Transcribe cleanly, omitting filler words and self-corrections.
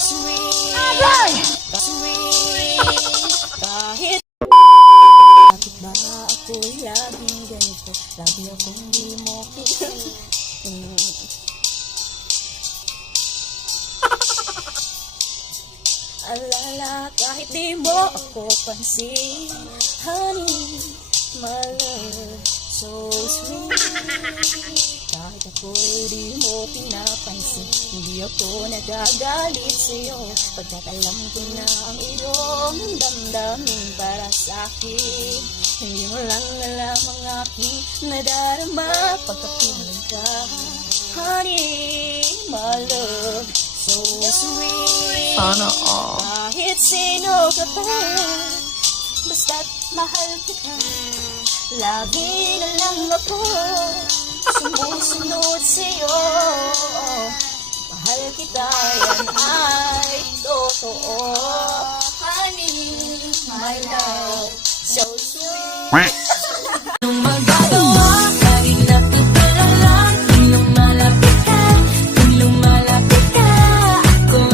sweet, kahit bakit ba ako'y laging ganito? Lagi akong di mo kita. Alala kahit di mo ako pansin. Honey, my love, so sweet. Kahit ako'y di mo pinapansin, hindi ako nagagalit sa'yo, pagkat alam ko na ang iyong damdamin para sa'kin. Hindi mo lang alam ang aking nadarama pagkapiling ka. Honey, my love, so sweet. Sana all. Kahit sino ka pa, basta't mahal kita, lagi na lang ako sumusunod sa'yo. Mahal kita, yan ay totoo. Honey, my love, so sweet.